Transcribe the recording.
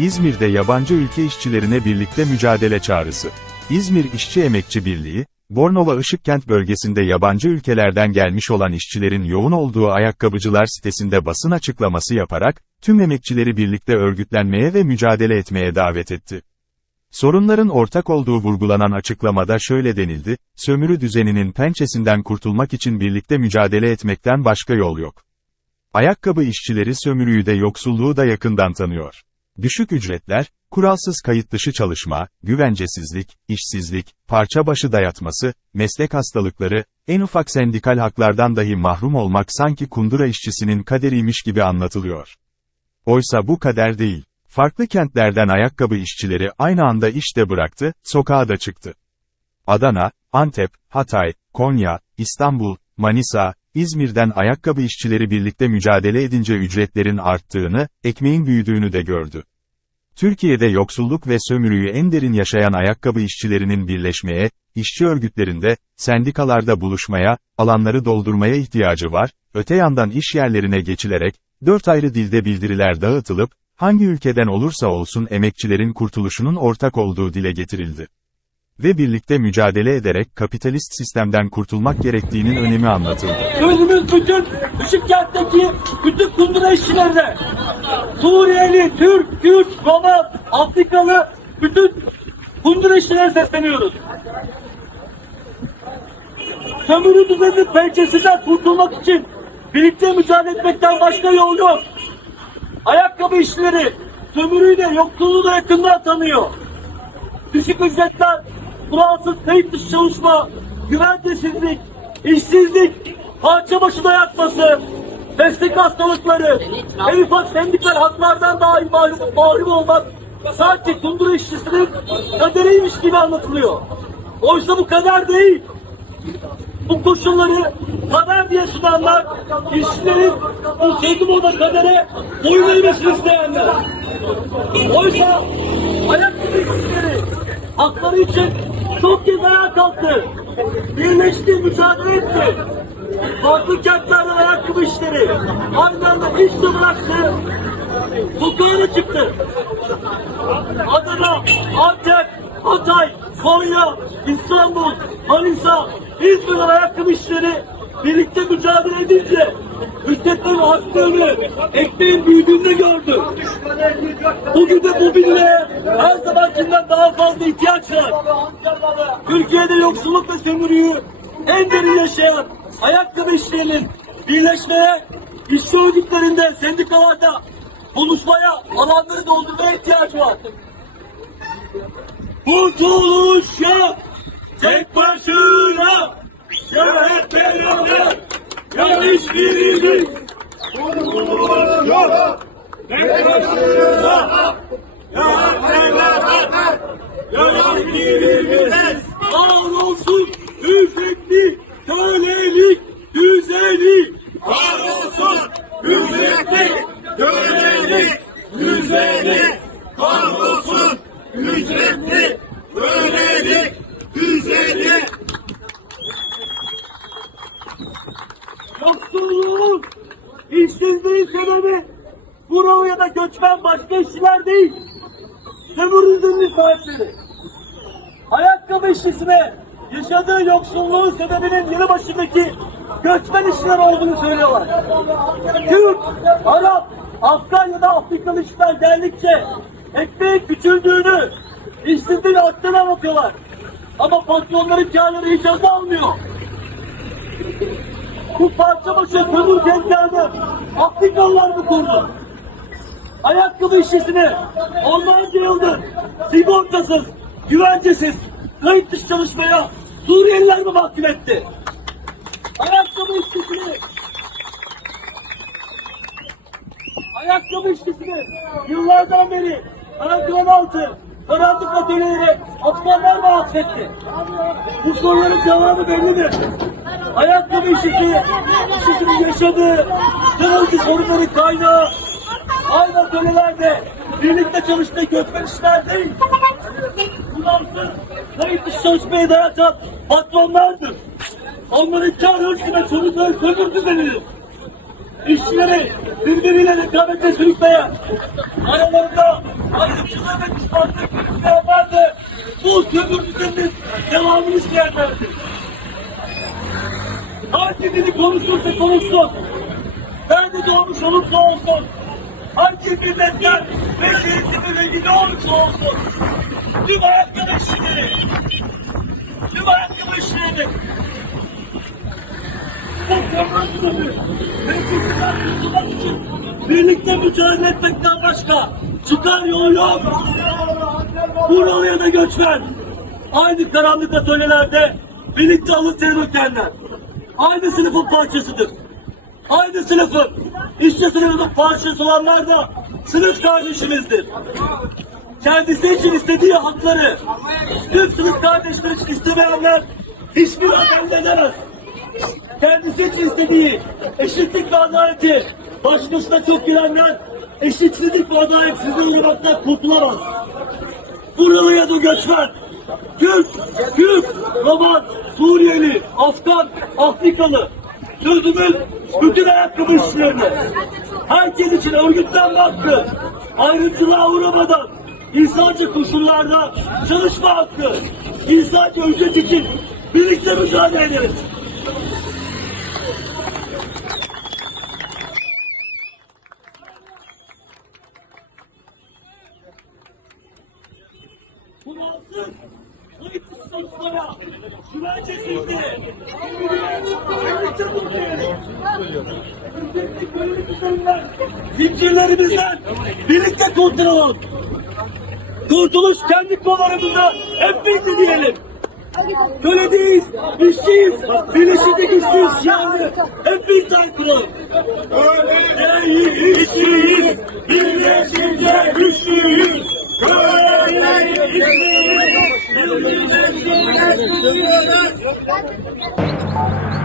İzmir'de yabancı ülke işçilerine birlikte mücadele çağrısı. İzmir İşçi Emekçi Birliği, Bornova Işıkkent bölgesinde yabancı ülkelerden gelmiş olan işçilerin yoğun olduğu ayakkabıcılar sitesinde basın açıklaması yaparak, tüm emekçileri birlikte örgütlenmeye ve mücadele etmeye davet etti. Sorunların ortak olduğu vurgulanan açıklamada şöyle denildi, sömürü düzeninin pençesinden kurtulmak için birlikte mücadele etmekten başka yol yok. Ayakkabı işçileri sömürüyü de yoksulluğu da yakından tanıyor. Düşük ücretler, kuralsız kayıt dışı çalışma, güvencesizlik, işsizlik, parça başı dayatması, meslek hastalıkları, en ufak sendikal haklardan dahi mahrum olmak sanki kundura işçisinin kaderiymiş gibi anlatılıyor. Oysa bu kader değil. Farklı kentlerden ayakkabı işçileri aynı anda işte bıraktı, sokağa da çıktı. Adana, Antep, Hatay, Konya, İstanbul, Manisa, İzmir'den ayakkabı işçileri birlikte mücadele edince ücretlerin arttığını, ekmeğin büyüdüğünü de gördü. Türkiye'de yoksulluk ve sömürüyü en derin yaşayan ayakkabı işçilerinin birleşmeye, işçi örgütlerinde, sendikalarda buluşmaya, alanları doldurmaya ihtiyacı var, öte yandan iş yerlerine geçilerek, dört ayrı dilde bildiriler dağıtılıp, hangi ülkeden olursa olsun emekçilerin kurtuluşunun ortak olduğu dile getirildi. Ve birlikte mücadele ederek kapitalist sistemden kurtulmak gerektiğinin önemi anlatıldı. Sözümüz bütün Işıkkent'teki bütün kundura işçilerine. Suriyeli, Türk, Kürt, Roma, Afrikalı bütün kundura işçilerine sesleniyoruz. Sömürü düzeninin pençesinden kurtulmak için birlikte mücadele etmekten başka yol yok. Ayakkabı işçileri sömürüyü de yoksulluğu da yakından tanıyor. Düşük ücretler, kuralsız kayıt dışı çalışma, güvencesizlik, işsizlik, parça başı dayatması, meslek hastalıkları, en ufak sendikal haklardan dahi mahrum, mahrum olmak sanki kundura işçisinin kaderiymiş gibi anlatılıyor. Oysa bu kader değil. Bu koşulları kader diye sunanlar, işçilerin bu Sözümoda kadere boyun eğmesini isteyenler. Oysa ayakkabı işçileri hakları için kalktı. Birleşti, mücadele etti. Farklı kentlerden ayakkabı işleri aynı anda iş de bıraktı. Sokağına çıktı. Adana, Antep, Hatay, Konya, İstanbul, Manisa, İzmir ayakkabı işleri birlikte mücadele edince ücretlerin arttığını, ekmeğin büyüdüğünü gördü. Bugün de bu birliğe her zamankinden daha fazla ihtiyaç var. Türkiye'de yoksulluk ve sömürüyü en derin yaşayan ayakkabı işçilerinin birleşmeye, işçi örgütlerinde, sendikalarda buluşmaya, alanları doldurmaya ihtiyacı var. Kurtuluş yok. Tek başına. Beraber. Yok. Tek başına. Ya beraber. Ya hiçbirimiz. Sebebi buralı ya da göçmen başka işçiler değil. Sömürüldüğünün sahipleri. Ayakkabı işçisine yaşadığı yoksulluğun sebebinin yanı başındaki göçmen işçiler olduğunu söylüyorlar. Türk, Arap, Afgan ya da Afrikalı işçiler geldikçe ekmeğin küçüldüğünü, işsizliğin arttığını anlatıyorlar. Ama patronların kârları hiç azalmıyor. Bu parça başı kömür tezgahını Afrikalılar mı kurdu? Ayakkabı işçisini onlarca yıldır sigortasız, güvencesiz, kayıt dışı çalışmaya Suriyeliler mi mahkum etti? Ayakkabı işçisini ayakkabı işçisini yıllardan beri karantina altı, karanlık atölyelere Afganlar mı hapsetti? Bu soruların cevabı bellidir. Ayakkabı işçisi, işçisinin yaşadığı terörcü sorunların kaynağı aynı atölyelerde birlikte çalıştığı göçmen işler değil. Kulağımsız kayıt dışı çalışmaya dayatan patronlardır. Onların kar hırsına çocukları sömürdü denilir. işçileri birbiriyle rekabete sürükleyen, aralarında ayrımcılığı ve düşmanlık yürütmeyenler de bu kömür düzeninin devamını isteyenlerdir. Hangi dili konuşursa konuşsun, nerede doğmuş olursa olsun, hangi milletten ve şehirli ve ilgili olursa olsun, tüm ayakkabı işçileri, tüm ayakkabı işçileri, bu kömür düzeni, mevcutlar kurtulmak için birlikte mücadele etmekten başka çıkar yol yok. Buralıya da göçmen. Aynı karanlık atölyelerde birlikte alın teri dökenler. Aynı sınıfın parçasıdır. Aynı sınıfın, işçi sınıfının parçası olanlar da sınıf kardeşimizdir. Kendisi için istediği hakları, tüm sınıf kardeşleri için istemeyenler hiçbir elde edemez. Kendisi için istediği eşitlik ve adaleti başkasına çok girenler eşitsizlik ve adaletsizliğe uğramaktan kurtulamaz. Buralı ya da göçmen, Türk, Türk, Roman, Suriyeli, Afgan, Afrikalı, sözümüz bütün ayakkabı işçilerine. Herkes için örgütlenme hakkı, ayrımcılığa uğramadan insancı koşullarda çalışma hakkı, insancı ücret için birlikte mücadele ederiz. Bu mahsus sonuçlara güvencesizdi. Zincirlerimizden birlikte kurtulalım. Kurtuluş kendi kollarımızda hep birlikte diyelim. Köle değiliz, işçiyiz, birleşince güçlüyüz yani. Hep birlikte kuralım. Köle değil, işçiyiz, birleşince güçlüyüz. Köle Thank you.